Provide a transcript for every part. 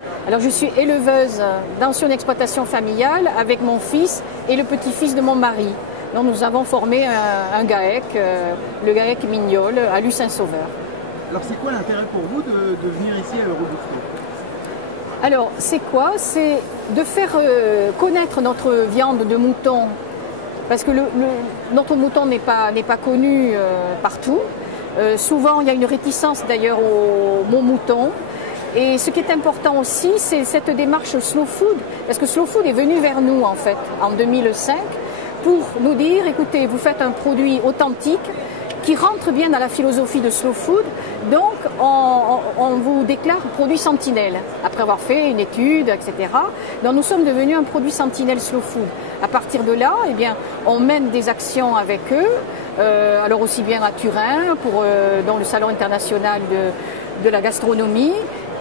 Alors je suis éleveuse dans une exploitation familiale avec mon fils et le petit-fils de mon mari. Donc nous avons formé un GAEC, le GAEC Mignol, à Luce-Saint-Sauveur. Alors c'est quoi l'intérêt pour vous de venir ici à Euroboucherie? Alors c'est quoi? C'est de faire connaître notre viande de mouton, parce que notre mouton n'est pas connu partout. Souvent il y a une réticence d'ailleurs au mot mouton. Et ce qui est important aussi, c'est cette démarche Slow Food, parce que Slow Food est venu vers nous en fait en 2005 pour nous dire, écoutez, vous faites un produit authentique qui rentre bien dans la philosophie de Slow Food, donc on vous déclare produit sentinelle, après avoir fait une étude, etc. Donc nous sommes devenus un produit sentinelle Slow Food. À partir de là, eh bien, on mène des actions avec eux, alors aussi bien à Turin, dans le salon international de la gastronomie,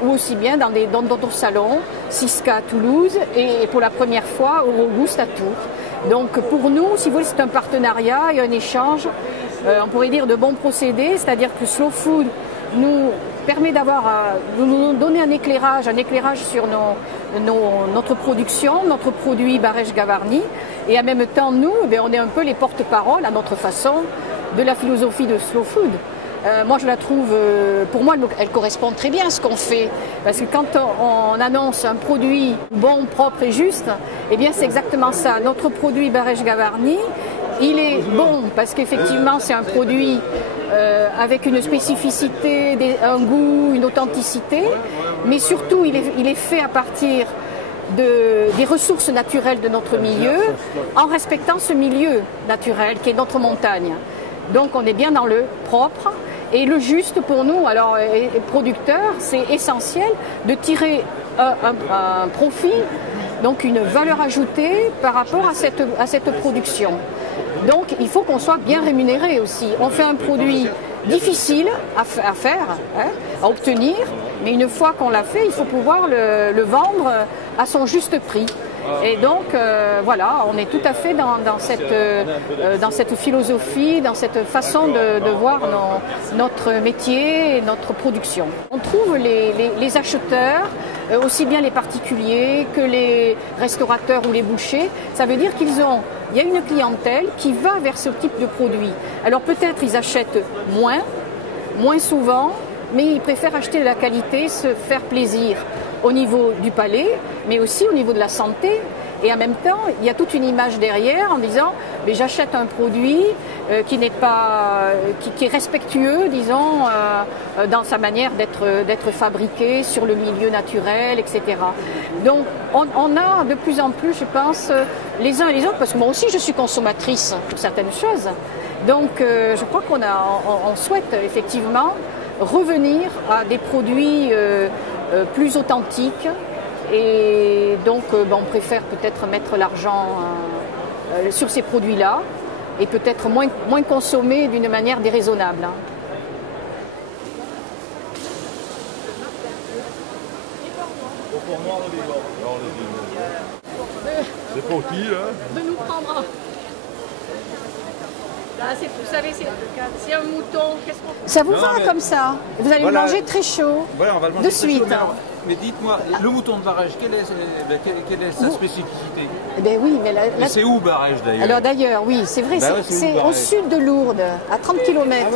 ou aussi bien dans d'autres salons, Sisca à Toulouse et pour la première fois Eurogust à Tours. Donc pour nous, si vous voulez, c'est un partenariat et un échange, on pourrait dire de bons procédés, c'est-à-dire que Slow Food nous permet de nous donner un éclairage sur notre production, notre produit Barège Gavarni, et en même temps nous, on est un peu les porte-parole à notre façon de la philosophie de Slow Food. Moi je la trouve, pour moi elle correspond très bien à ce qu'on fait, parce que quand on annonce un produit bon, propre et juste, eh bien c'est exactement ça. Notre produit Barège Gavarni, il est bon parce qu'effectivement c'est un produit avec une spécificité, un goût, une authenticité, mais surtout il est fait à partir des ressources naturelles de notre milieu, en respectant ce milieu naturel qui est notre montagne. Donc on est bien dans le propre. Et le juste pour nous, alors producteurs, c'est essentiel de tirer un profit, donc une valeur ajoutée par rapport à cette production. Donc il faut qu'on soit bien rémunéré aussi. On fait un produit difficile à faire, à obtenir, mais une fois qu'on l'a fait, il faut pouvoir le vendre à son juste prix. Et donc voilà, on est tout à fait dans cette philosophie, dans cette façon de voir notre métier et notre production. On trouve les acheteurs, aussi bien les particuliers que les restaurateurs ou les bouchers. Ça veut dire il y a une clientèle qui va vers ce type de produit. Alors peut-être ils achètent moins souvent, mais ils préfèrent acheter de la qualité, se faire plaisir au niveau du palais, mais aussi au niveau de la santé. Et en même temps, il y a toute une image derrière en disant mais j'achète un produit qui est respectueux, disons, dans sa manière d'être fabriqué sur le milieu naturel, etc. Donc on a de plus en plus, je pense, les uns et les autres, parce que moi aussi je suis consommatrice pour certaines choses. Donc je crois qu'on souhaite effectivement revenir à des produits plus authentiques, et donc on préfère peut-être mettre l'argent sur ces produits-là et peut-être moins consommer d'une manière déraisonnable. C'est pour qui là? De nous prendre. Là, vous savez, c'est un mouton. Ça vous va comme ça? Vous allez le manger très chaud, voilà, on va le manger de suite. Mais dites-moi, le mouton de Barège, quelle est sa spécificité? Eh bien oui, mais c'est où Barège d'ailleurs? Alors d'ailleurs, oui, c'est vrai, c'est au sud de Lourdes, à 30 km,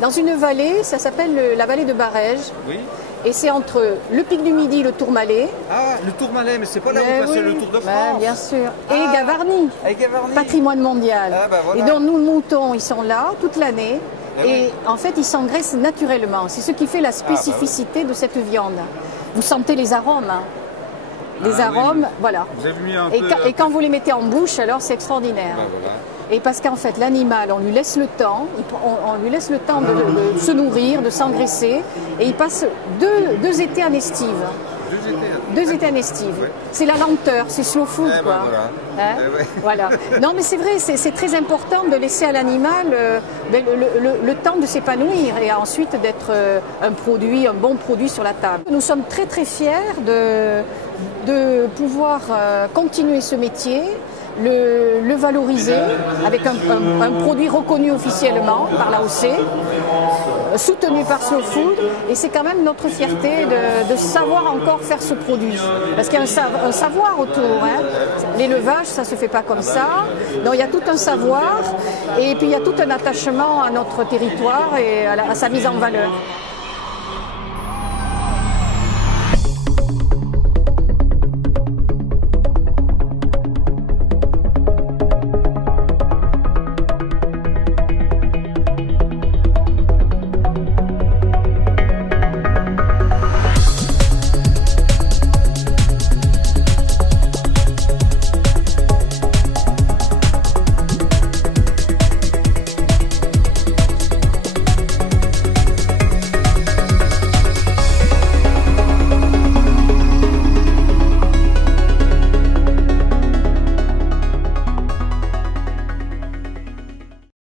dans une vallée, ça s'appelle la vallée de Barège. Oui. Et c'est entre le Pic du Midi, le Tourmalet. Ah, le Tourmalet, mais c'est pas là où passe le Tour de France. Bien sûr. Et Gavarni, patrimoine mondial. Ah, voilà. Et donc nous, le mouton, ils sont là toute l'année. Et en fait, ils s'engraissent naturellement. C'est ce qui fait la spécificité de cette viande. Vous sentez les arômes. Les arômes, voilà. Vous avez mis un peu... Et quand vous les mettez en bouche, alors c'est extraordinaire. Voilà. Et parce qu'en fait, l'animal, on lui laisse le temps, on lui laisse le temps de se nourrir, de s'engraisser, et il passe deux étés en estive. 2 étés en estive. Ouais. C'est la lenteur, c'est slow food, quoi. Voilà. Hein, voilà. Non, mais c'est vrai, c'est très important de laisser à l'animal le temps de s'épanouir et ensuite d'être un bon produit sur la table. Nous sommes très très fiers de pouvoir continuer ce métier, le valoriser avec un produit reconnu officiellement par l'AOC. soutenu par Slow Food, et c'est quand même notre fierté de savoir encore faire ce produit. Parce qu'il y a un savoir autour. Hein. L'élevage, ça ne se fait pas comme ça. Donc il y a tout un savoir, et puis il y a tout un attachement à notre territoire et à sa mise en valeur.